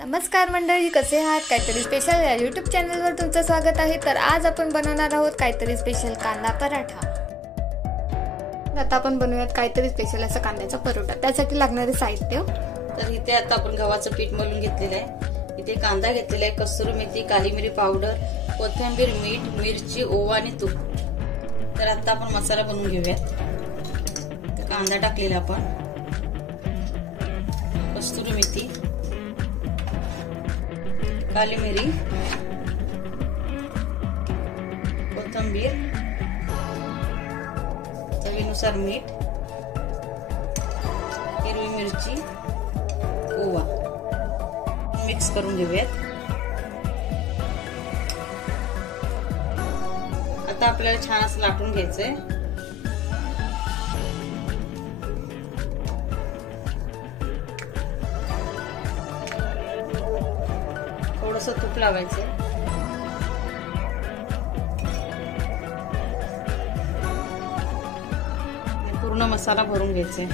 नमस्कार मंडळी, कसे आहात? काहीतरी स्पेशल या यूट्यूब चॅनलवर तुमचं स्वागत आहे। तर आज आपण बनवणार आहोत काहीतरी स्पेशल कांदा पराठा। आता आपण बनवूयात काहीतरी स्पेशल असा कांद्याचा परोठा। त्यासाठी लागणारे साहित्य, तर इथे आता आपण गव्हाचं पीठ मळून घेतलेलं आहे। इथे कांदा घेतलेला आहे, कसुरी मेथी, काली मिरी पावडर, कोथिंबीर, मीठ, मिरची, ओवा आणि तूप। तर आता आपण मसाला बनवून घेऊयात। तर कांदा टाकलेला आपण, कसुरी मेथी, काली मिरी, कोथिंबीर, चवीनुसार मीठ, हिरवी मिरची, ओवा मिक्स करून घेऊयात। आता आपल्याला छान असं लाटून घ्यायचंय। थोडंसं तूप लावायचं, पूर्ण मसाला भरून घ्यायचा।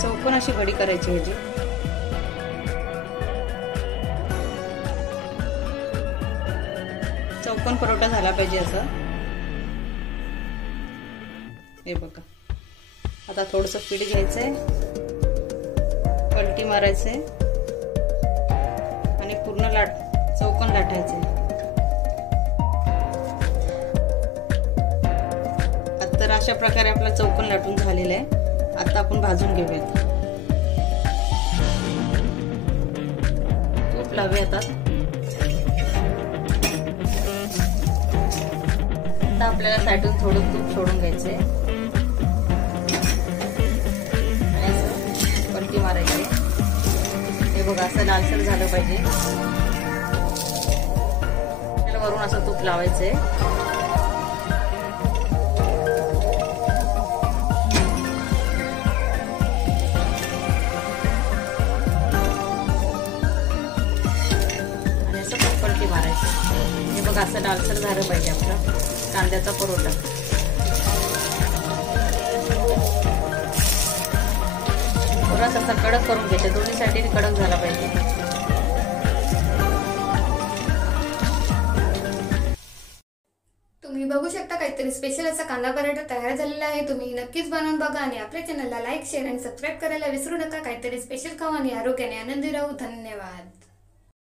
चौकोन अशी घडी करायची ह्याची। चौकोन परोठा झाला पाहिजे असं। हे बघा, आता थोडंसं पीठ घ्यायचंय, पलटी मारायचंय आणि पूर्ण चौकोन लाटायचंय। तर अशा प्रकारे आपला चौकोन लाटून झालेला आहे। आता आपण भाजून घेऊयात। तूप लावूयात। आता आपल्याला साईडून थोडं तूप सोडून घ्यायचंय आणि असं पलटी मारायची। हे बघा, असं लालसर झालं पाहिजे। त्याला वरून असं तूप लावायचंय। हे बघा, असं लालसर झालं पाहिजे आपला कांद्याचा परोठा। थोडासा असा कडक करून घ्यायचा, दोन्ही साईडने कडक झाला पाहिजे। तुम्ही बघू शकता काहीतरी स्पेशल असा कांदा पराठा तयार झालेला आहे। तुम्ही नक्कीच बनवून बघा आणि आपल्या चॅनलला लाईक, शेअर आणि सबस्क्राईब करायला विसरू नका। काहीतरी स्पेशल खाऊ आणि आरोग्याने आनंदी राहू। धन्यवाद।